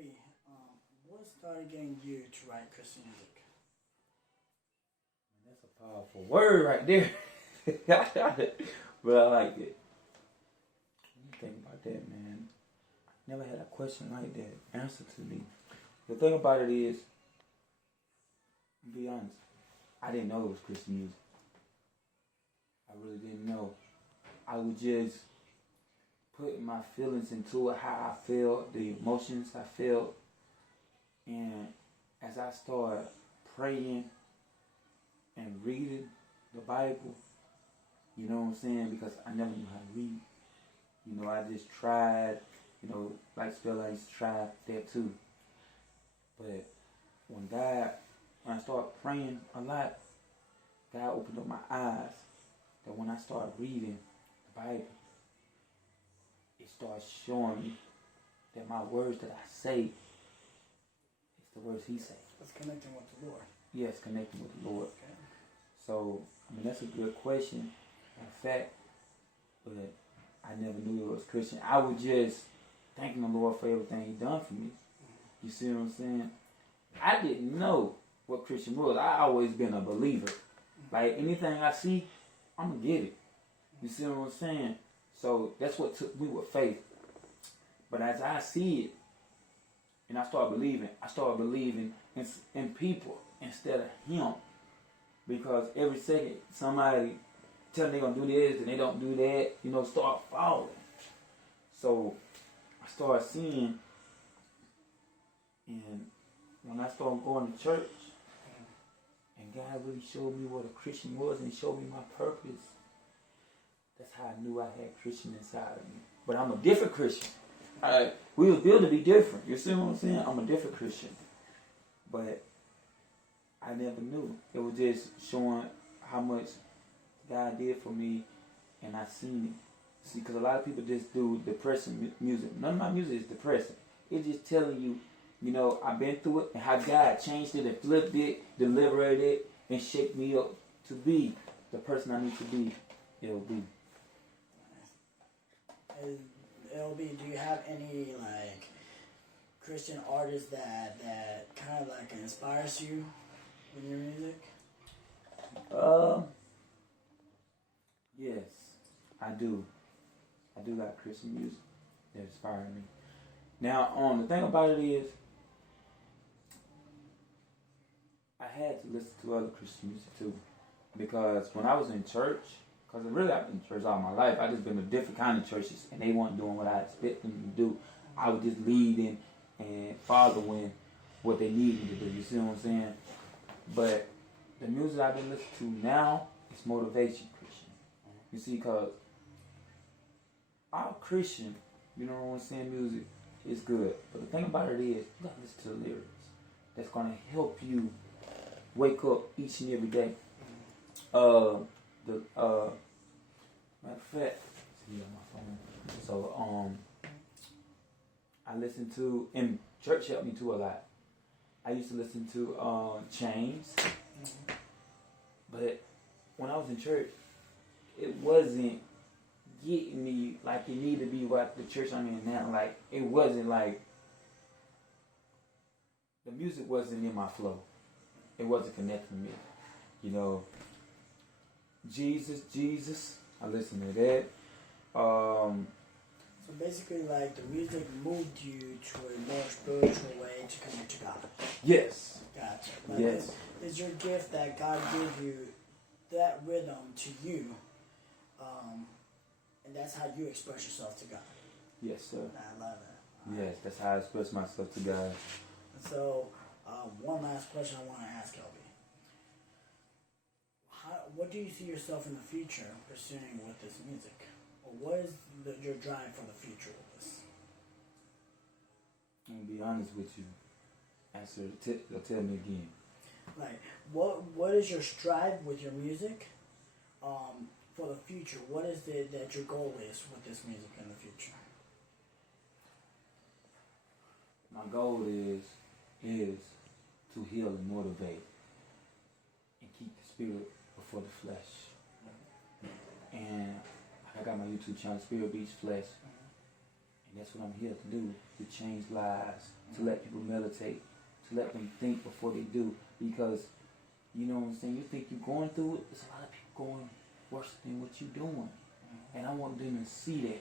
LB, what started getting you to write Christian music? That's a powerful word right there. But I like it. What do you think about that, man? I never had a question like that answer to me. The thing about it is, to be honest, I didn't know it was Christian music. I really didn't know. I would just put my feelings into it, how I felt, the emotions I felt. And as I started praying and reading the Bible, you know what I'm saying? Because I never knew how to read. You know, I just tried, like spell, I used to try that too. But when I started praying a lot, God opened up my eyes that when I started reading the Bible, it started showing me that my words that I say is the words He says. It's connecting with the Lord. Yes, connecting with the Lord. Okay. So, that's a good question, in fact, but I never knew it was Christian. I was just thanking the Lord for everything He done for me. You see what I'm saying? I didn't know what Christian was. I always been a believer. Like anything I see, I'm gonna get it. You see what I'm saying? So that's what took me with faith. But as I see it, and I started believing in people instead of Him. Because every second somebody tell them they're gonna do this and they don't do that, start falling. So I started seeing, and when I started going to church, and God really showed me what a Christian was and showed me my purpose, that's how I knew I had Christian inside of me. But I'm a different Christian. We was built to be different. You see what I'm saying? I'm a different Christian. But I never knew. It was just showing how much God did for me, and I seen it. See, because a lot of people just do depressing music. None of my music is depressing. It's just telling you, I've been through it, and how God changed it and flipped it, delivered it, and shaped me up to be the person I need to be. LB. LB, do you have any Christian artists that kind of inspires you in your music? Yes, I do. I do like Christian music that inspires me. Now, the thing about it is, I had to listen to other Christian music too, because when I was in church, because really I've been in church all my life, I just been to different kind of churches, and they weren't doing what I expected them to do. I was just leading and following what they needed to do. You see what I'm saying? But the music I've been listening to now is motivation Christian. You see, because our Christian, you know what I'm saying, music is good. But the thing about it is, you gotta listen to the lyrics. That's gonna help you wake up each and every day. Matter of fact, see on my phone. So I listen to, and church helped me too a lot. I used to listen to Chains, but when I was in church, it wasn't getting me like it needed to be what the church I'm in now. Like it wasn't like the music wasn't in my flow. It wasn't connecting to me. Jesus. I listen to that. So basically, the music moved you to a more spiritual way to connect to God. Yes. Gotcha. Yes. Is your gift that God gave you that rhythm to you, and that's how you express yourself to God? Yes, sir. I love it. Yes, that's how I express myself to God. So, one last question I want to ask LB. What do you see yourself in the future pursuing with this music? Or what is your drive for the future with this? I'm going to be honest with you. Answer, tell me again. What is your strive with your music for the future? What is it that your goal is with this music in the future? My goal is to heal and motivate and keep the spirit before the flesh. And I got my YouTube channel, Spirit Beats Flesh. And that's what I'm here to do, to change lives, to let people meditate, to let them think before they do. Because, you know what I'm saying, you think you're going through it, there's a lot of people going worse than what you're doing. And I want them to see that.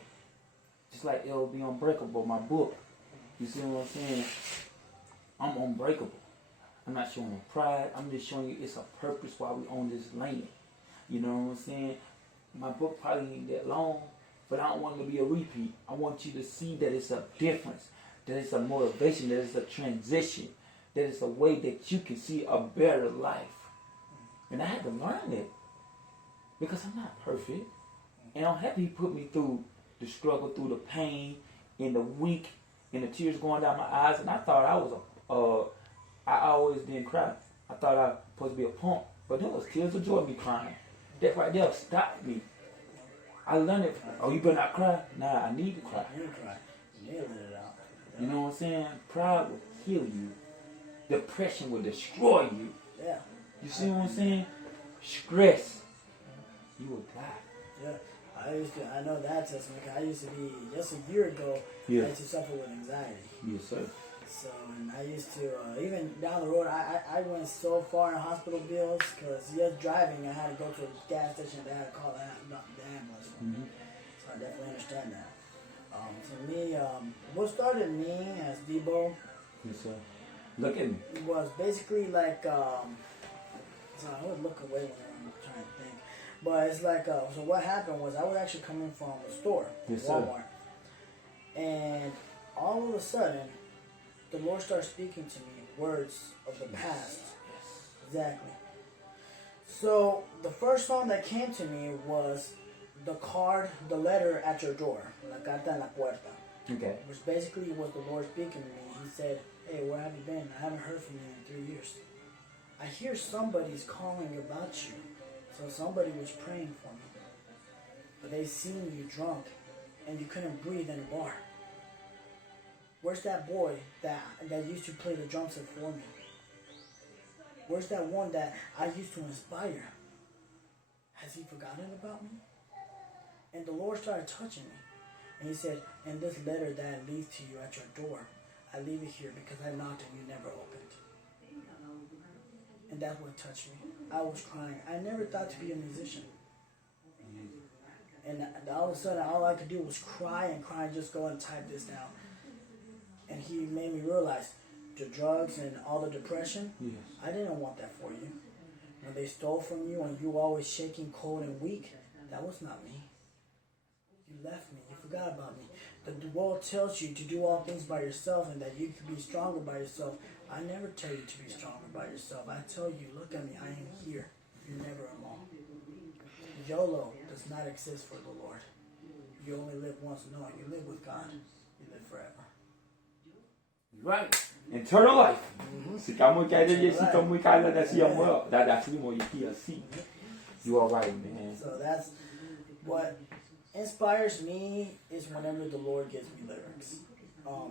Just like LB Unbreakable, my book. You see what I'm saying? I'm unbreakable. I'm not showing no pride. I'm just showing you it's a purpose why we own this land. You know what I'm saying? My book probably ain't that long, but I don't want it to be a repeat. I want you to see that it's a difference, that it's a motivation, that it's a transition, that it's a way that you can see a better life. And I had to learn it because I'm not perfect. And I'm happy he put me through the struggle, through the pain, in the week, and the tears going down my eyes. And I thought I was I always didn't cry. I thought I was supposed to be a punk. But there was tears of joy me crying. That right there stopped me. I learned it. Oh, you better not cry? Nah, I need to cry. You need to cry. You need to let it out. You know what I'm saying? Pride will kill you. Depression will destroy you. Yeah. You see what I'm saying? Stress. You will die. Yeah. I know that testimony. I used to be, just a year ago, I used to suffer with anxiety. Yes, sir. So, and I used to, even down the road, I went so far in hospital bills, because just driving, I had to go to a gas station, they had to call the ambulance for me. So I definitely understand that. To me, what started me as Debo, yes, sir. Look at me. was basically like, so I would look away when I'm trying to think. But it's like, so what happened was I was actually coming from a store, yes, Walmart. Sir. And all of a sudden, the Lord started speaking to me words of the past. Yes. Exactly. So the first song that came to me was the letter at your door, La Carta en la Puerta. Okay. Which basically was the Lord speaking to me. He said, hey, where have you been? I haven't heard from you in 3 years. I hear somebody's calling about you. So somebody was praying for me. But they seen you drunk and you couldn't breathe in a bar. Where's that boy that used to play the drum set for me? Where's that one that I used to inspire? Has he forgotten about me? And the Lord started touching me. And he said, and this letter that I leave to you at your door, I leave it here because I knocked and you never opened. And that's what touched me. I was crying. I never thought to be a musician. And all of a sudden, all I could do was cry and just go and type this down. And he made me realize the drugs and all the depression, yes. I didn't want that for you. When they stole from you and you were always shaking, cold, and weak, that was not me. You left me. You forgot about me. The world tells you to do all things by yourself and that you can be stronger by yourself. I never tell you to be stronger by yourself. I tell you, look at me, I am here. You're never alone. YOLO does not exist for the Lord. You only live once. No, you live with God. You live forever. Right. Eternal life. Si kamu kaya dia si kamu kaya dah siang mo, dah mo you see. You are right, man. So that's what inspires me is whenever the Lord gives me lyrics.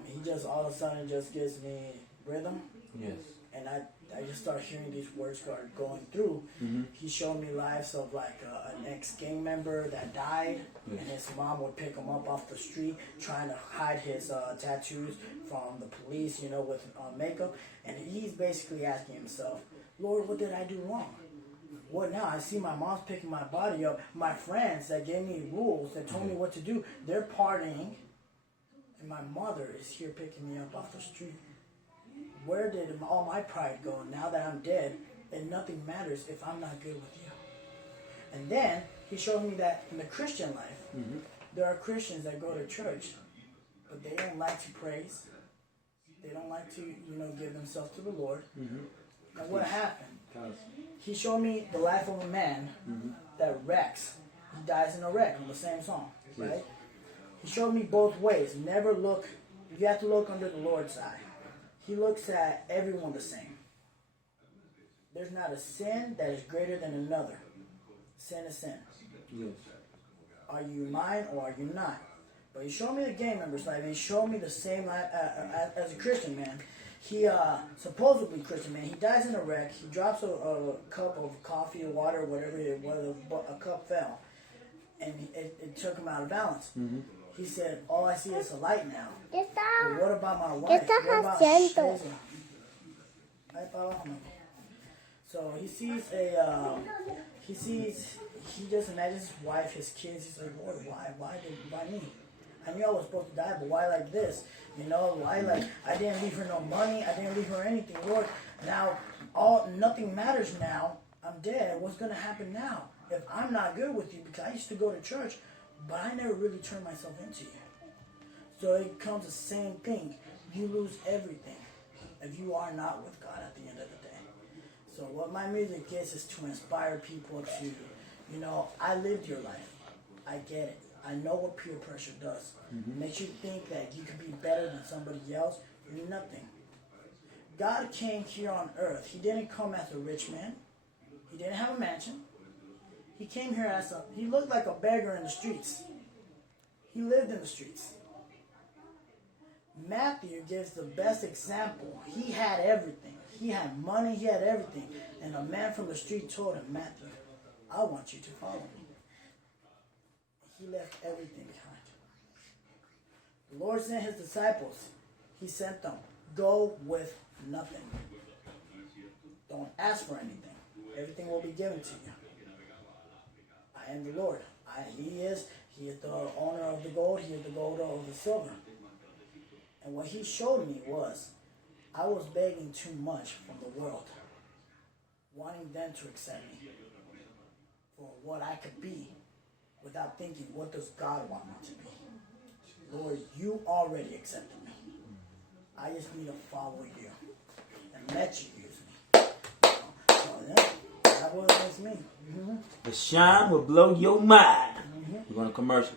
He just all of a sudden just gives me rhythm. Yes. And I just start hearing these words start going through. He showed me lives of like an ex-gang member that died, and his mom would pick him up off the street trying to hide his tattoos from the police, with makeup. And he's basically asking himself, Lord, what did I do wrong? What now? I see my mom's picking my body up. My friends that gave me rules, that told me what to do, they're partying. And my mother is here picking me up off the street. Where did all my pride go now that I'm dead and nothing matters if I'm not good with you? And then he showed me that in the Christian life, there are Christians that go to church, but they don't like to praise. They don't like to, give themselves to the Lord. And what happened? He showed me the life of a man that wrecks. He dies in a wreck on the same song, right? He showed me both ways. Never look, you have to look under the Lord's eye. He looks at everyone the same. There's not a sin that is greater than another. Sin is sin. Yes. Are you mine or are you not? But he showed me the gang member's life. He showed me the same life as a Christian man. He, supposedly Christian man, he dies in a wreck. He drops a cup of coffee or water or whatever it was. A cup fell. And it took him out of balance. He said, all I see is a light now. ¿Qué está, But what about my wife? ¿qué estás What about haciendo? Shazia? Ahí para abajo, man. So he sees he just imagines his wife, his kids. He's like, Lord, why me? I knew I was supposed to die, but why like this? You know, why like I didn't leave her no money, I didn't leave her anything, Lord. Now nothing matters now. I'm dead. What's gonna happen now? If I'm not good with you, because I used to go to church, but I never really turned myself into you. So it comes the same thing. You lose everything if you are not with God at the end of the day. So what my music is to inspire people to, you know, I lived your life. I get it. I know what peer pressure does. It makes you think that you could be better than somebody else. You're nothing. God came here on earth. He didn't come as a rich man. He didn't have a mansion. He came here he looked like a beggar in the streets. He lived in the streets. Matthew gives the best example. He had everything. He had money, he had everything. And a man from the street told him, Matthew, I want you to follow me. He left everything behind. The Lord sent his disciples. He sent them. Go with nothing. Don't ask for anything. Everything will be given to you. I am the Lord. He is the owner of the gold. He is the gold of the silver. And what he showed me was, I was begging too much from the world, wanting them to accept me for what I could be, without thinking, what does God want me to be? Lord, you already accepted me. I just need to follow you and let you use me. So yeah, that was me. The shine will blow your mind. We're going to commercial.